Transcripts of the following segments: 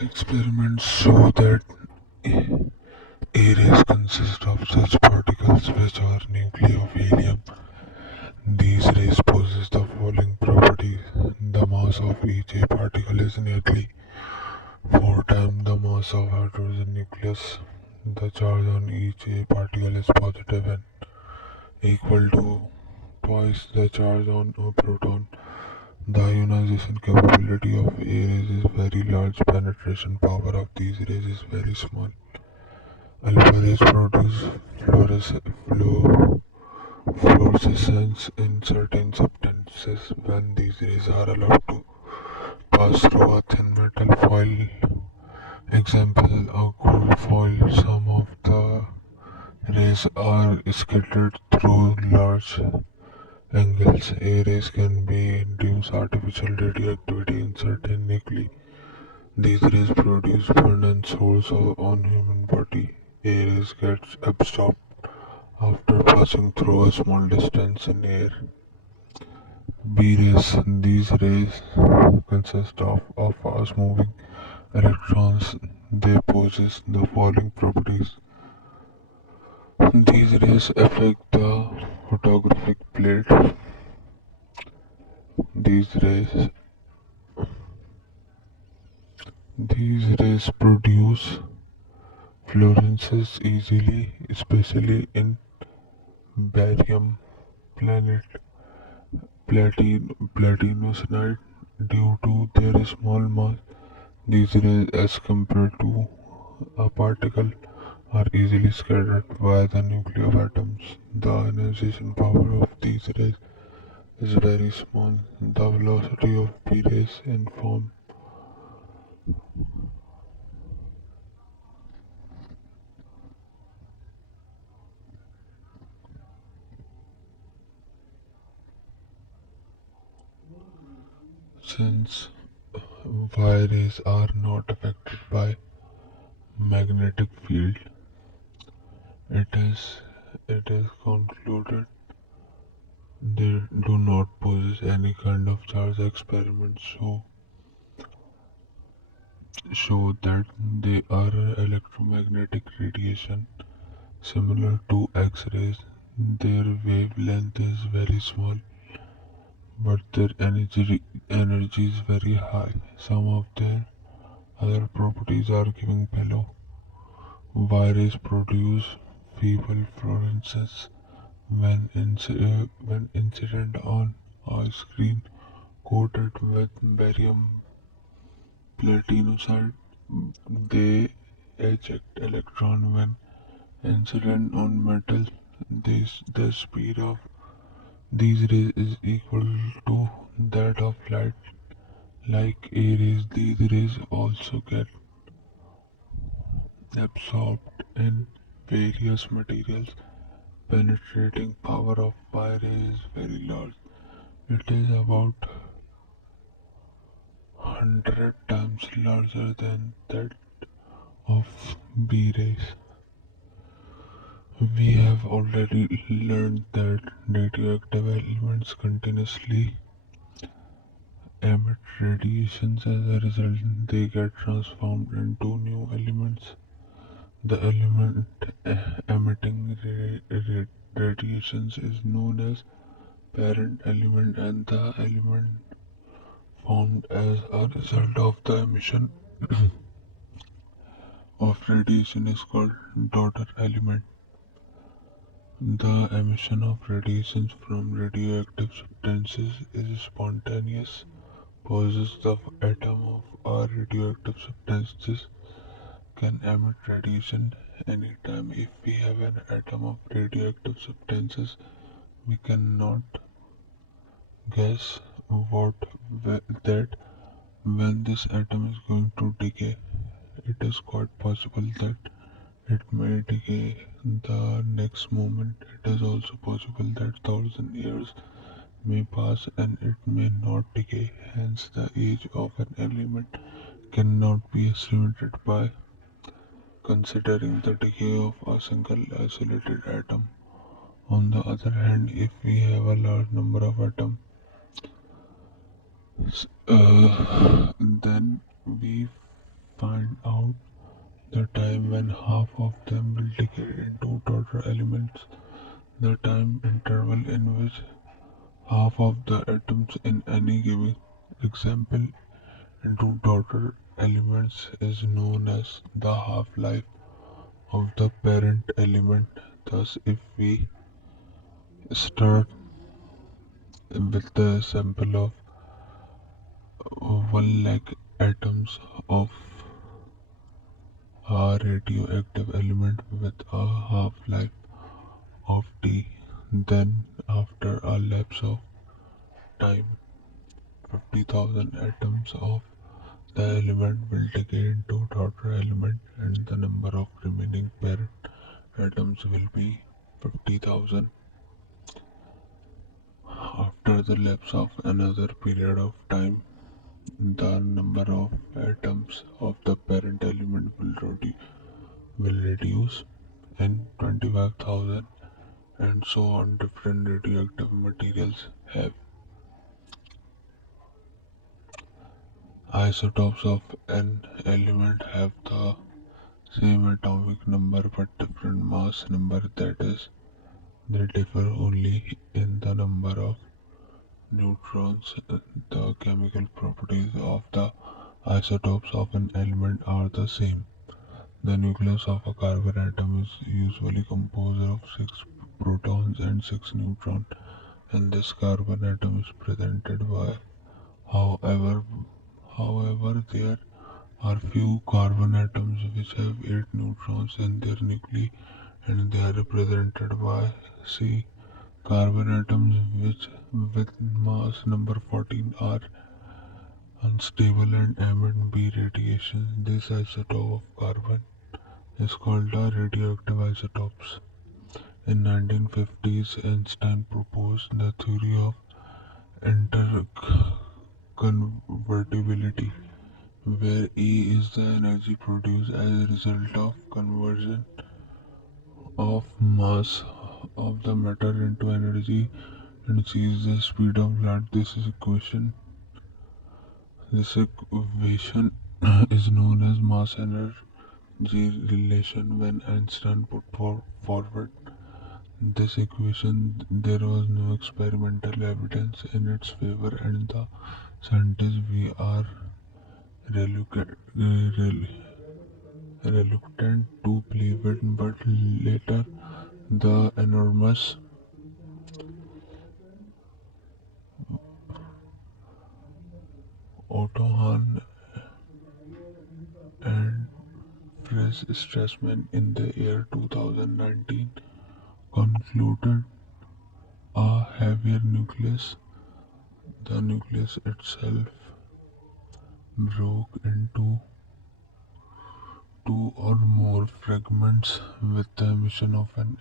Experiments show that A-rays consist of such particles which are nuclei of helium. These rays possess the following properties. The mass of each A particle is nearly 4 times the mass of hydrogen nucleus. The charge on each A particle is positive and equal to twice the charge on a proton. The ionization capability of A rays is very large. Penetration power of these rays is very small. Alpha rays produce fluorescence in certain substances when these rays are allowed to pass through a thin metal foil. Example, a gold foil. Some of the rays are scattered through large angles. A rays can be induce artificial radioactivity in certain nuclei. These rays produce burn and sores on human body. A rays gets absorbed after passing through a small distance in air. B rays. These rays consist of fast moving electrons. They possess the following properties. These rays affect the photographic plate. These rays these rays produce fluorescence easily, especially in barium planet platinocyanide due to their small mass. These rays, as compared to a particle, are easily scattered by the nuclei of atoms. The ionization power of these rays is very small. The velocity of P rays inform since Y rays are not affected by magnetic field. It is it is concluded they do not possess any kind of charge. Experiments show that they are electromagnetic radiation similar to X-rays. Their wavelength is very small, but their energy is very high. Some of their other properties are given below. Y-rays produce feeble fluorescence when incident on a screen coated with barium platinum. They eject electron when incident on metal. The speed of these rays is equal to that of light. Like A rays, these rays also get absorbed in various materials. Penetrating power of Y ray is very large. It is about 100 times larger than that of B rays. We have already learned that radioactive elements continuously emit radiations. As a result, they get transformed into new elements. The element emitting radiations is known as parent element, and the element formed as a result of the emission of radiation is called daughter element. The emission of radiations from radioactive substances is spontaneous. Process the atom of our radioactive substances can emit radiation anytime. If we have an atom of radioactive substances, we cannot guess what that when this atom is going to decay. It is quite possible that it may decay the next moment. It is also possible that 1,000 years may pass and it may not decay. Hence, the age of an element cannot be estimated by considering the decay of a single isolated atom. On the other hand, if we have a large number of atoms, then we find out the time when half of them will decay into daughter elements, the time interval in which half of the atoms in any given example into daughter elements is known as the half-life of the parent element. Thus, if we start with the sample of 1 lakh atoms of a radioactive element with a half-life of T, then after a lapse of time, 50,000 atoms of the element will decay into daughter element and the number of remaining parent atoms will be 50,000. After the lapse of another period of time, the number of atoms of the parent element will reduce in 25,000, and so on. Different radioactive materials have isotopes of an element have the same atomic number but different mass number, that is, they differ only in the number of neutrons. The chemical properties of the isotopes of an element are the same. The nucleus of a carbon atom is usually composed of 6 protons and 6 neutrons, and this carbon atom is presented by. However, there are few carbon atoms which have 8 neutrons in their nuclei, and they are represented by C. Carbon atoms which with mass number 14 are unstable and emit B radiation. This isotope of carbon is called a radioactive isotopes. In 1950s, Einstein proposed the theory of interconvertibility, where E is the energy produced as a result of conversion of mass of the matter into energy, and C is the speed of light. This equation is known as mass energy relation. When Einstein put forward this equation, there was no experimental evidence in its favor, and the scientists we are reluctant, reluctant to believe it. But later, the enormous Otto Hahn and Fritz Strassmann in the year 2019 concluded a heavier nucleus. The nucleus itself broke into two or more fragments with the emission of an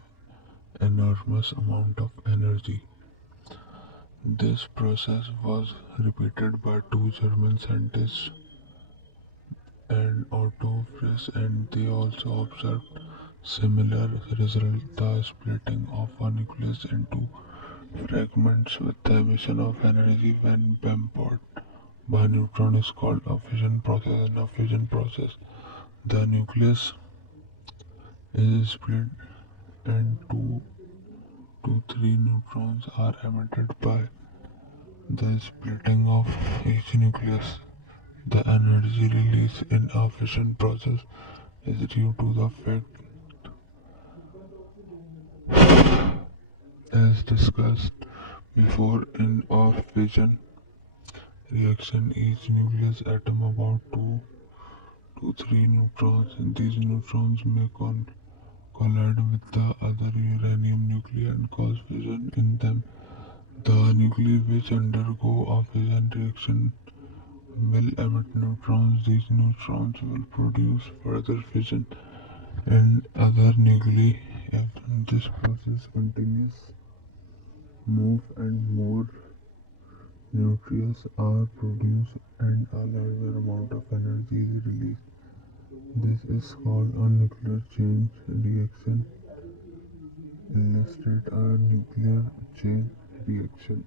enormous amount of energy. This process was repeated by two German scientists and Otto Fritz, and they also observed similar results, the splitting of a nucleus into fragments with the emission of energy when bombarded by neutron is called a fission process. In a fusion process, the nucleus is split and 2 to 3 neutrons are emitted by the splitting of each nucleus. The energy release in a fission process is due to the fact, as discussed before, in a fission reaction each nucleus atom about 2 to 3 neutrons. These neutrons may collide with the other uranium nuclei and cause fission in them. The nuclei which undergo a fission reaction will emit neutrons. These neutrons will produce further fission in other nuclei. If this process continues, more and more neutrons are produced and a larger amount of energy is released. This is called a nuclear chain reaction. Illustrate a nuclear chain reaction.